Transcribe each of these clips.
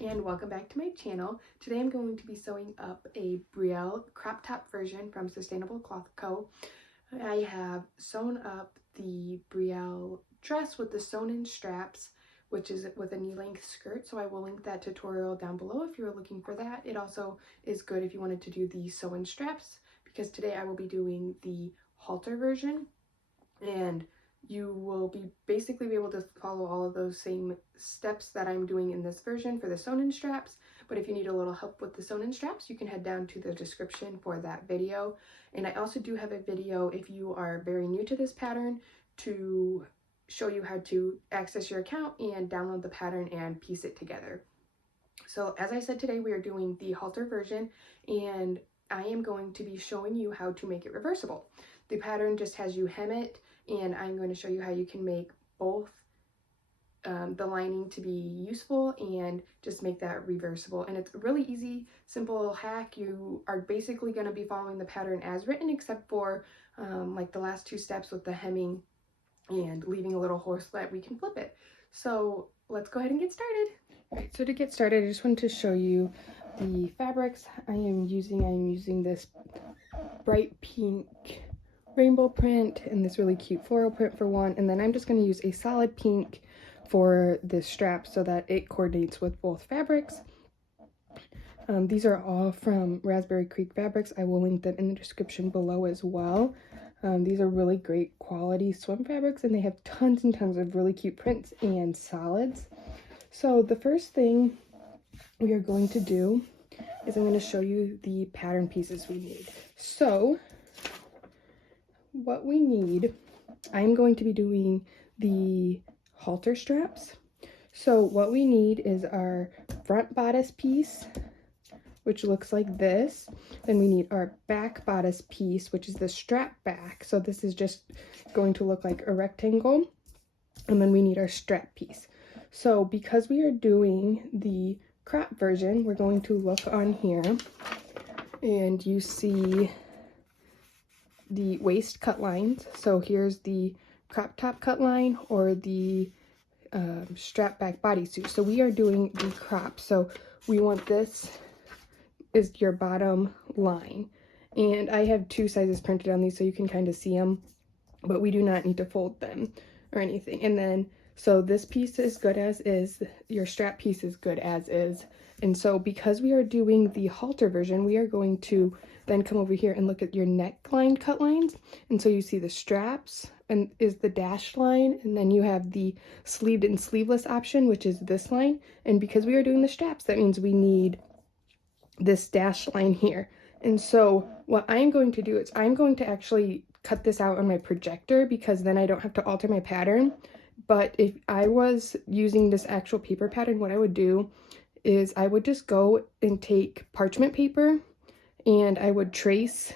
and welcome back to my channel. Today I'm going to be sewing up a Brielle crop top version from Sustainable Cloth Co. I have sewn up the Brielle dress with the sewn in straps, which is with a knee-length skirt, so I will link that tutorial down below if you're looking for that. It also is good if you wanted to do the sew-in straps, because today I will be doing the halter version, and you will basically be able to follow all of those same steps that I'm doing in this version for the sewn-in straps. But if you need a little help with the sewn-in straps, you can head down to the description for that video. And I also do have a video if you are very new to this pattern to show you how to access your account and download the pattern and piece it together. So as I said, today we are doing the halter version, and I am going to be showing you how to make it reversible. The pattern just has you hem it, and I'm going to show you how you can make both the lining to be useful and just make that reversible. And it's a really easy, simple hack. You are basically going to be following the pattern as written, except for like the last two steps with the hemming and leaving a little hole so that we can flip it. So let's go ahead and get started. All right, so to get started, I just wanted to show you the fabrics I'm using this bright pink rainbow print and this really cute floral print for one, and then I'm just going to use a solid pink for this strap so that it coordinates with both fabrics. These are all from Raspberry Creek Fabrics. I will link them in the description below as well. These are really great quality swim fabrics, and they have tons and tons of really cute prints and solids. So the first thing we are going to do is I'm going to show you the pattern pieces we need. So what we need, I'm going to be doing the halter straps. So what we need is our front bodice piece, which looks like this. Then we need our back bodice piece, which is the strap back. So this is just going to look like a rectangle. And then we need our strap piece. So because we are doing the crop version, we're going to look on here, and you see the waist cut lines. So here's the crop top cut line or the strap back bodysuit. So we are doing the crop. So we want this is your bottom line. And I have two sizes printed on these so you can kind of see them, but we do not need to fold them or anything. And then, so this piece is good as is, your strap piece is good as is. And so because we are doing the halter version, we are going to then come over here and look at your neckline cut lines. And so you see the straps and is the dashed line, and then you have the sleeved and sleeveless option, which is this line. And because we are doing the straps, that means we need this dashed line here. And so what I'm going to do is I'm going to actually cut this out on my projector, because then I don't have to alter my pattern. But if I was using this actual paper pattern, what I would do is I would just go and take parchment paper and I would trace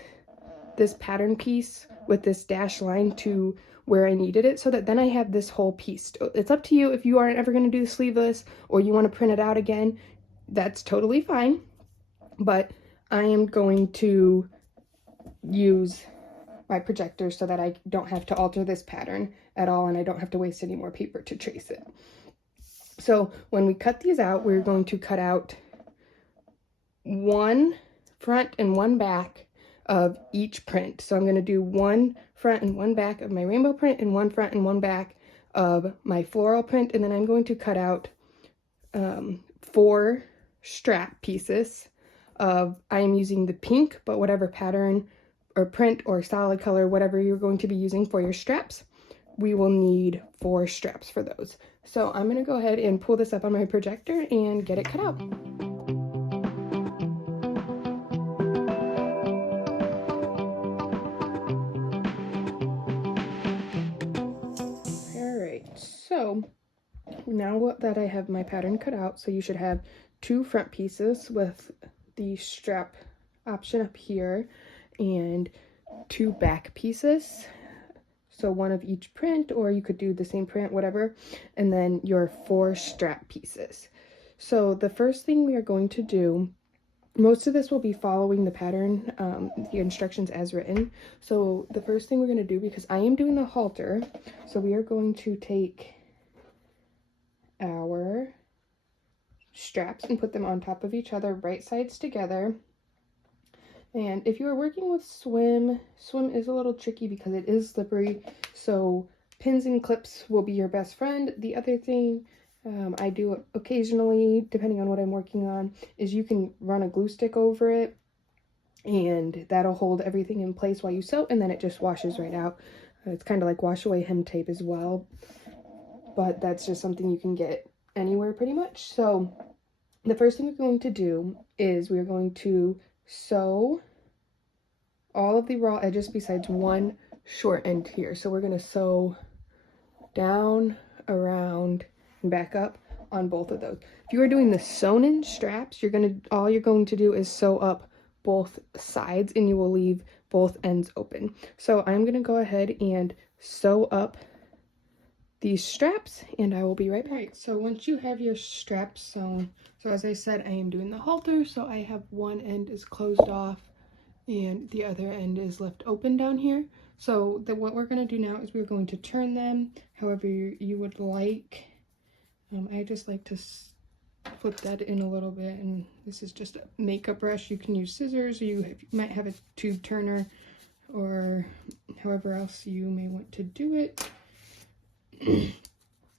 this pattern piece with this dashed line to where I needed it, so that then I have this whole piece. It's up to you if you aren't ever going to do sleeveless or you want to print it out again. That's totally fine. But I am going to use my projector so that I don't have to alter this pattern at all, and I don't have to waste any more paper to trace it. So when we cut these out, we're going to cut out one front and one back of each print. So I'm going to do one front and one back of my rainbow print and one front and one back of my floral print, and then I'm going to cut out 4 strap pieces of, I am using the pink, but whatever pattern or print or solid color, whatever you're going to be using for your straps, we will need 4 straps for those. So I'm going to go ahead and pull this up on my projector and get it cut out. Alright, so now that I have my pattern cut out, so you should have 2 front pieces with the strap option up here and 2 back pieces, so one of each print, or you could do the same print, whatever, and then your 4 strap pieces. So the first thing we are going to do, most of this will be following the pattern, the instructions as written. So the first thing we're going to do, because I am doing the halter, so we are going to take our straps and put them on top of each other, right sides together. And if you are working with swim is a little tricky because it is slippery, so pins and clips will be your best friend. The other thing I do occasionally, depending on what I'm working on, is you can run a glue stick over it, and that'll hold everything in place while you sew, and then it just washes right out. It's kind of like wash away hem tape as well, but that's just something you can get anywhere pretty much. So the first thing we're going to do is we're going to sew all of the raw edges besides one short end here. So we're going to sew down, around, and back up on both of those. If you are doing the sewn in straps, all you're going to do is sew up both sides, and you will leave both ends open. So I'm going to go ahead and sew up these straps, and I will be right back. Right, so once you have your straps sewn, so as I said, I am doing the halter, so I have one end is closed off and the other end is left open down here. So what we're going to do now is we're going to turn them however you would like. I just like to flip that in a little bit, and this is just a makeup brush. You can use scissors, or you might have a tube turner, or however else you may want to do it.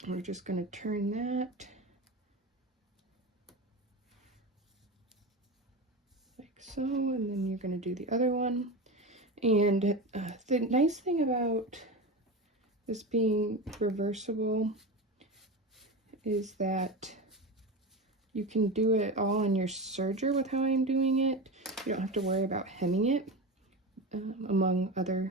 We're just going to turn that like so, and then you're going to do the other one. And the nice thing about this being reversible is that you can do it all in your serger with how I'm doing it. You don't have to worry about hemming it, among other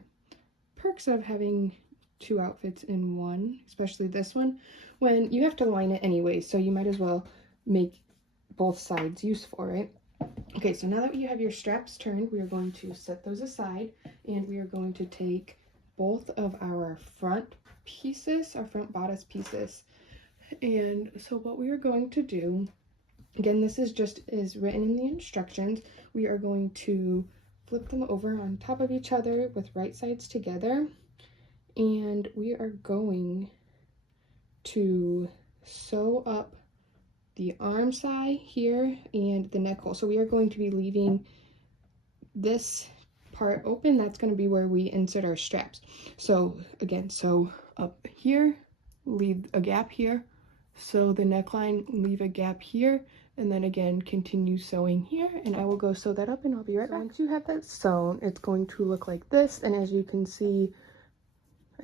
perks of having two outfits in one, especially this one, when you have to line it anyway, so you might as well make both sides useful, right? Okay, so now that you have your straps turned, we are going to set those aside, and we are going to take both of our front pieces, our front bodice pieces. And so what we are going to do, again, this is just as written in the instructions, we are going to flip them over on top of each other with right sides together, and we are going to sew up the arm side here and the neck hole. So we are going to be leaving this part open. That's going to be where we insert our straps. So again, sew up here, leave a gap here, sew the neckline, leave a gap here, and then again continue sewing here, and I will go sew that up and I'll be right back. Once you have that sewn, it's going to look like this, and as you can see,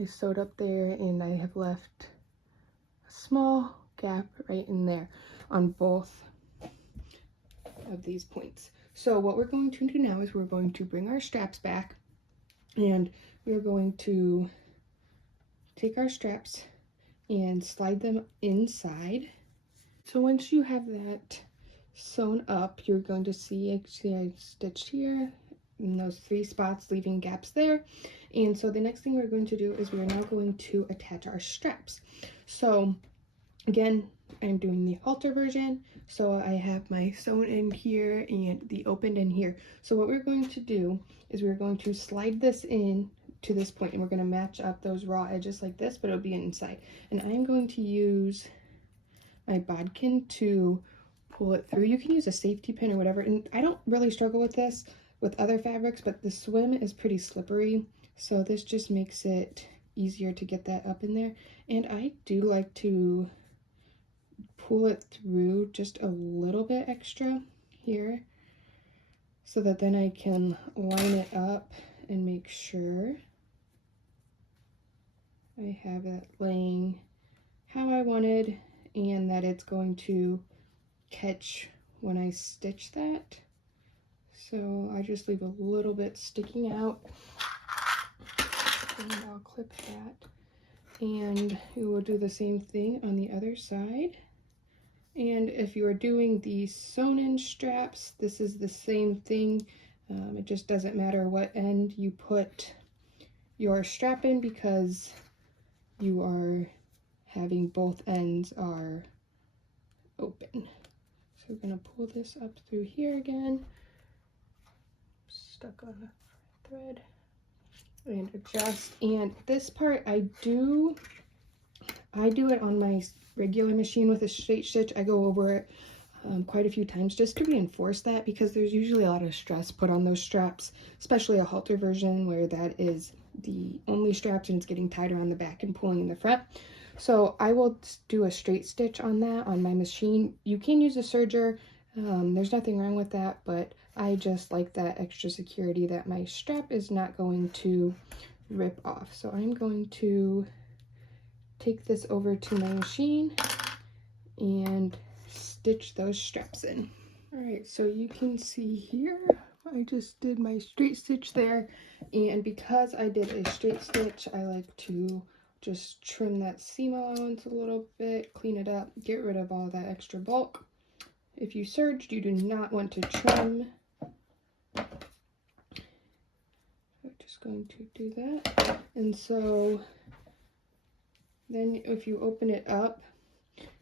I sewed up there and I have left a small gap right in there on both of these points. So what we're going to do now is we're going to bring our straps back, and we're going to take our straps and slide them inside. So once you have that sewn up, you're going to see actually I stitched here in those 3 spots, leaving gaps there. And so the next thing we're going to do is we are now going to attach our straps. So again, I'm doing the halter version, so I have my sewn in here and the opened in here. So what we're going to do is we're going to slide this in to this point, and we're going to match up those raw edges like this, but it'll be inside. And I'm going to use my bodkin to pull it through. You can use a safety pin or whatever, and I don't really struggle with this with other fabrics, but the swim is pretty slippery, so this just makes it easier to get that up in there. And I do like to pull it through just a little bit extra here, so that then I can line it up and make sure I have it laying how I wanted and that it's going to catch when I stitch that. So I just leave a little bit sticking out, and I'll clip that, and we will do the same thing on the other side. And if you are doing the sewn in straps, this is the same thing. It just doesn't matter what end you put your strap in, because you are having both ends are open. So we're going to pull this up through here again, stuck on the thread, and adjust. And this part I do it on my regular machine with a straight stitch. I go over it quite a few times just to reinforce that, because there's usually a lot of stress put on those straps, especially a halter version where that is the only straps and it's getting tied around the back and pulling in the front. So I will do a straight stitch on that on my machine. You can use a serger, there's nothing wrong with that, but I just like that extra security that my strap is not going to rip off. So I'm going to take this over to my machine and stitch those straps in. All right, so you can see here, I just did my straight stitch there, and because I did a straight stitch, I like to just trim that seam allowance a little bit, clean it up, get rid of all that extra bulk. If you serged, you do not want to trim. I'm just going to do that. And so then if you open it up,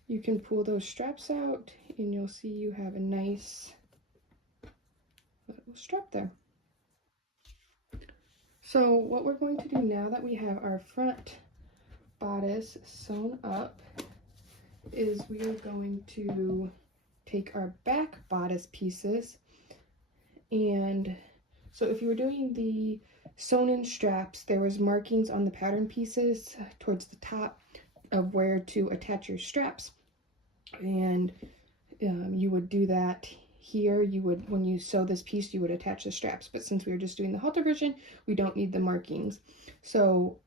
you can pull those straps out and you'll see you have a nice little strap there. So what we're going to do now that we have our front bodice sewn up is we are going to take our back bodice pieces, and so if you were doing the sewn in straps, there was markings on the pattern pieces towards the top of where to attach your straps, and you would do that here. You would, when you sew this piece, you would attach the straps, but since we were just doing the halter version, we don't need the markings. So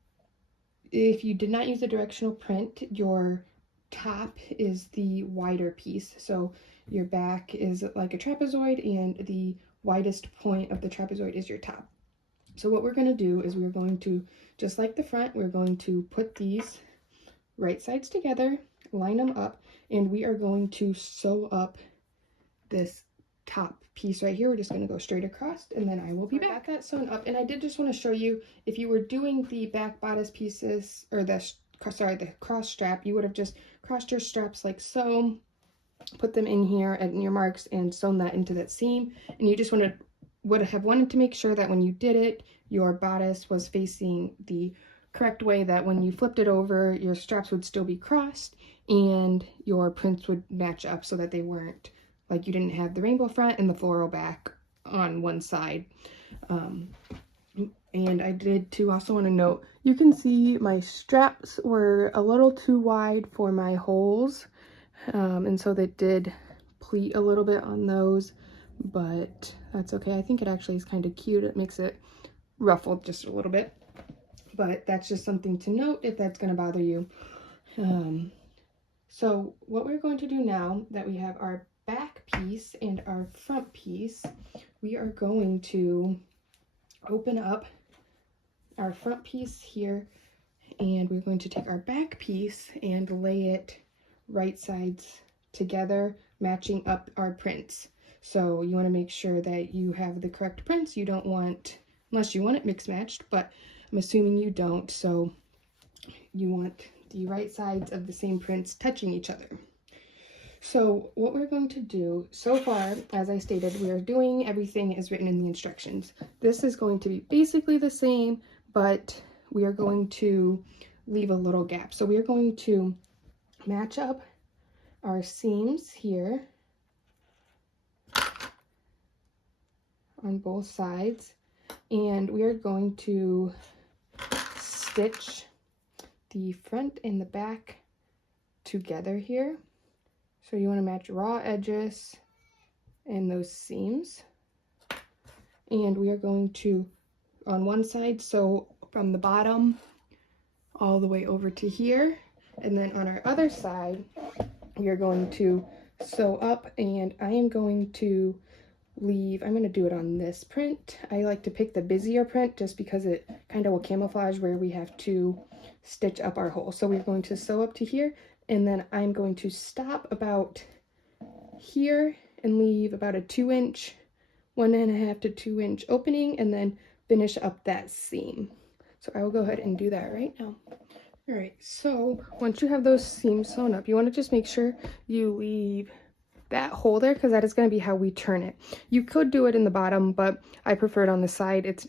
if you did not use the directional print, your top is the wider piece. So your back is like a trapezoid and the widest point of the trapezoid is your top. So what we're going to do is we're going to, just like the front, we're going to put these right sides together, line them up, and we are going to sew up this top piece right here. We're just going to go straight across, and then I will be back. That sewn up, and I did just want to show you, if you were doing the back bodice pieces, or the cross strap, you would have just crossed your straps like so, put them in here at your marks, and sewn that into that seam. And you just would have wanted to make sure that when you did it, your bodice was facing the correct way, that when you flipped it over, your straps would still be crossed and your prints would match up, so that they weren't, like, you didn't have the rainbow front and the floral back on one side. And I did too also want to note, you can see my straps were a little too wide for my holes, and so they did pleat a little bit on those, but that's okay. I think it actually is kind of cute. It makes it ruffled just a little bit, but that's just something to note if that's going to bother you. So what we're going to do now that we have our back piece and our front piece, we are going to open up our front piece here, and we're going to take our back piece and lay it right sides together, matching up our prints. So you want to make sure that you have the correct prints. You don't want, unless you want it mixed matched, but I'm assuming you don't, so you want the right sides of the same prints touching each other. So what we're going to do so far, as I stated, we are doing everything as written in the instructions. This is going to be basically the same, but we are going to leave a little gap. So we are going to match up our seams here on both sides, and we are going to stitch the front and the back together here. So you want to match raw edges and those seams, and we are going to, on one side, sew from the bottom all the way over to here, and then on our other side we are going to sew up, and I am going to leave, I'm going to do it on this print. I like to pick the busier print just because it kind of will camouflage where we have to stitch up our hole. So we're going to sew up to here, and then I'm going to stop about here and leave about a 2-inch, 1.5 to 2 inch opening, and then finish up that seam. So I will go ahead and do that right now. All right, so once you have those seams sewn up, you want to just make sure you leave that hole there, because that is going to be how we turn it. You could do it in the bottom, but I prefer it on the side. It's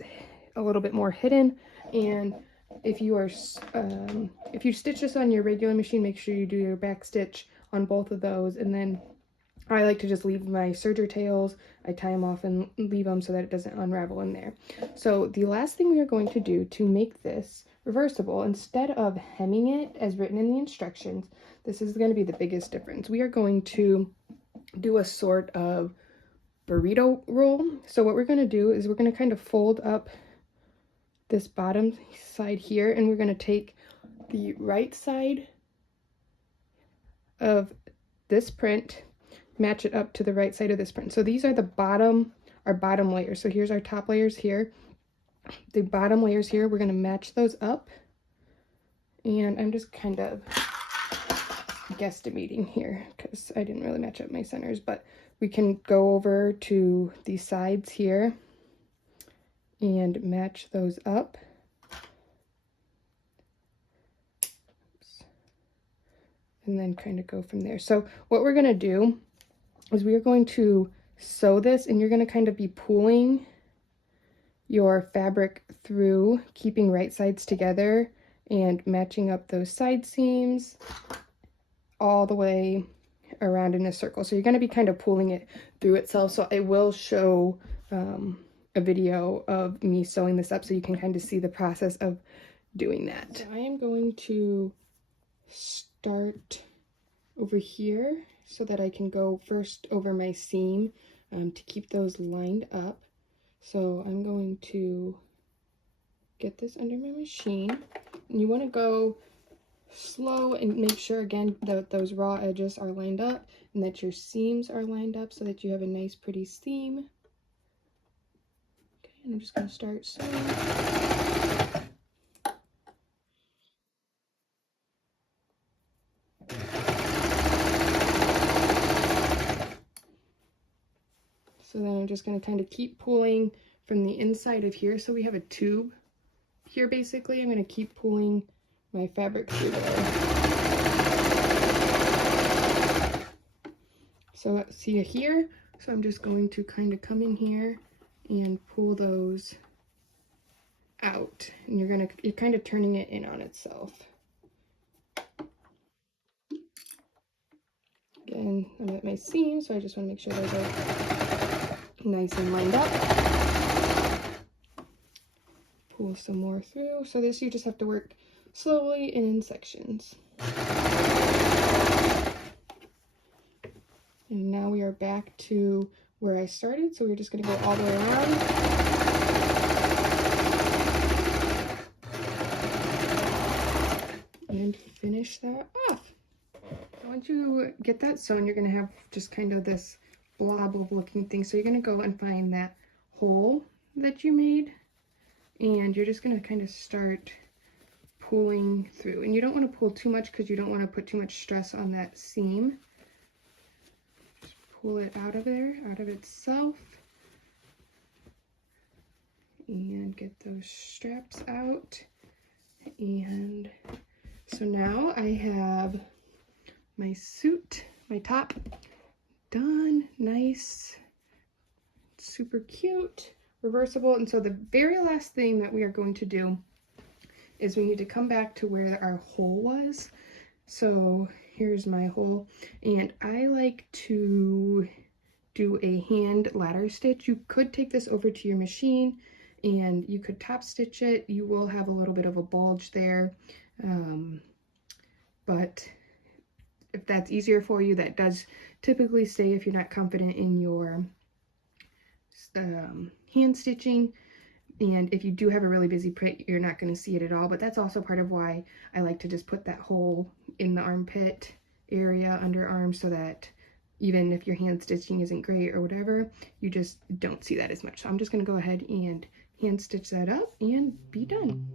a little bit more hidden, and if you are if you stitch this on your regular machine, make sure you do your back stitch on both of those, and then I like to just leave my serger tails. I tie them off and leave them so that it doesn't unravel in there. So the last thing we are going to do to make this reversible, instead of hemming it as written in the instructions, this is going to be the biggest difference. We are going to do a sort of burrito roll. So what we're going to do is we're going to kind of fold up this bottom side here, and we're going to take the right side of this print, match it up to the right side of this print. So these are our bottom layers. So here's our top layers here. The bottom layers here, we're going to match those up. And I'm just kind of guesstimating here because I didn't really match up my centers, but we can go over to the sides here and match those up. Oops. And then kind of go from there. So what we're going to do is we are going to sew this, and you're going to kind of be pulling your fabric through, keeping right sides together and matching up those side seams all the way around in a circle. So you're going to be kind of pulling it through itself. So I will show a video of me sewing this up so you can kind of see the process of doing that. So I am going to start over here so that I can go first over my seam to keep those lined up. So I'm going to get this under my machine, and you want to go slow and make sure again that those raw edges are lined up and that your seams are lined up so that you have a nice pretty seam. Okay, and I'm just going to start sewing. So then I'm just going to kind of keep pulling from the inside of here. So we have a tube here basically. I'm going to keep pulling my fabric through there. So see here? So I'm just going to kind of come in here and pull those out. And you're kind of turning it in on itself. Again, I'm at my seam, so I just want to make sure those are nice and lined up. Pull some more through. So this you just have to work slowly and in sections. And now we are back to where I started, so we're just going to go all the way around. And finish that off. Once you get that sewn, you're going to have just kind of this blob of looking thing. So you're going to go and find that hole that you made, and you're just going to kind of start pulling through. And you don't want to pull too much because you don't want to put too much stress on that seam. Just pull it out of there, out of itself, and get those straps out. And so now I have my suit, my top, done, nice, super cute, reversible. And so the very last thing that we are going to do is we need to come back to where our hole was. So here's my hole, and I like to do a hand ladder stitch. You could take this over to your machine and you could top stitch it. You will have a little bit of a bulge there, but if that's easier for you, that does typically stay if you're not confident in your hand stitching. And if you do have a really busy print, you're not going to see it at all. But that's also part of why I like to just put that hole in the armpit area, underarm, so that even if your hand stitching isn't great or whatever, you just don't see that as much. So I'm just going to go ahead and hand stitch that up and be done.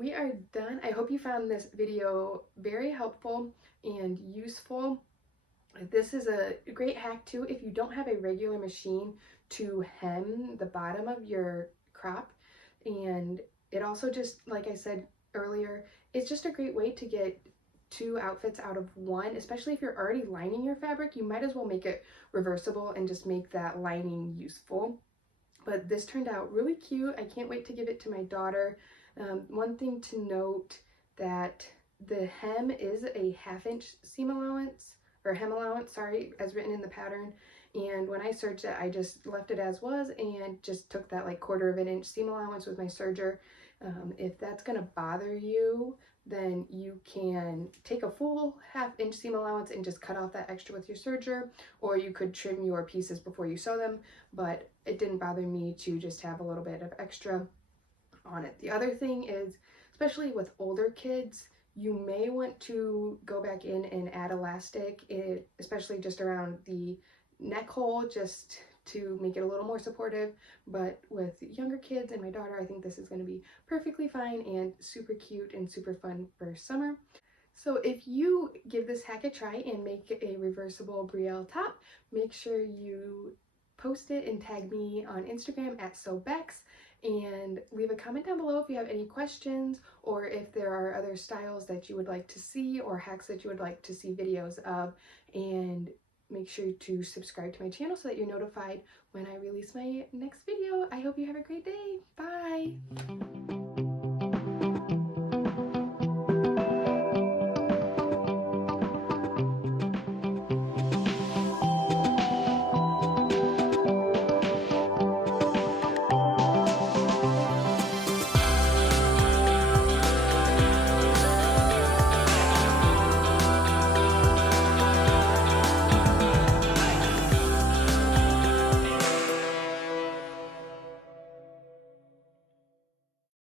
We are done. I hope you found this video very helpful and useful. This is a great hack too if you don't have a regular machine to hem the bottom of your crop. And it also just, like I said earlier, it's just a great way to get two outfits out of one, especially if you're already lining your fabric. You might as well make it reversible and just make that lining useful. But this turned out really cute. I can't wait to give it to my daughter. One thing to note, that the hem is a 1/2 inch seam allowance, or hem allowance, sorry, as written in the pattern. And when I serged it, I just left it as was and just took that like 1/4 inch seam allowance with my serger. If that's gonna bother you, then you can take a full 1/2 inch seam allowance and just cut off that extra with your serger, or you could trim your pieces before you sew them, but it didn't bother me to just have a little bit of extra on it. The other thing is, especially with older kids, you may want to go back in and add elastic, especially just around the neck hole, just to make it a little more supportive. But with younger kids and my daughter, I think this is going to be perfectly fine and super cute and super fun for summer. So if you give this hack a try and make a reversible Brielle top, make sure you post it and tag me on Instagram at SewBex, and leave a comment down below if you have any questions, or if there are other styles that you would like to see or hacks that you would like to see videos of. And make sure to subscribe to my channel so that you're notified when I release my next video. I hope you have a great day. Bye!